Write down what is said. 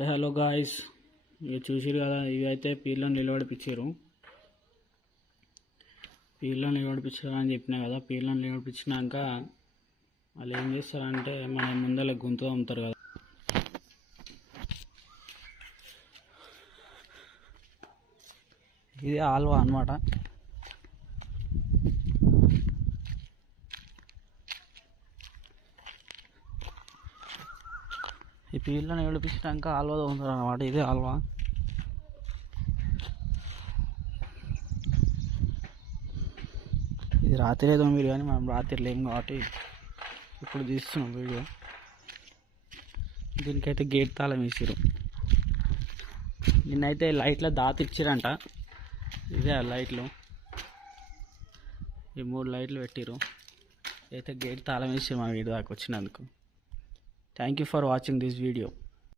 Hello guys, ఇక చూసిరు కదా, ఇవి అయితే పీర్లను నిలబడిపించారు. పీర్లను నిలబడిపించారు అని చెప్పినా కదా. పీర్లను నిలబడిపించినాక వాళ్ళు ఏం చేస్తారంటే మన ముందర గుంత అమ్ముతారు కదా. ఇది ఆల్వా అన్నమాట. ఈ పీర్లను ఏడిపించినాక ఆల్వా తోముతారు అన్నమాట. ఇదే ఆల్వా. ఇది రాత్రి తోమిరు కానీ మనం రాత్రి లేము కాబట్టి ఇప్పుడు తీస్తున్నాం వీడియో. దీనికైతే గేట్ తాళం వేసారు. నిన్నైతే లైట్లో దాతిచ్చిరంట. ఇదే ఆ లైట్లు, ఈ 3 లైట్లు పెట్టిరు. అయితే గేట్ తాళం వేసారు మా వీడియో దాకా వచ్చినందుకు. Thank you for watching this video.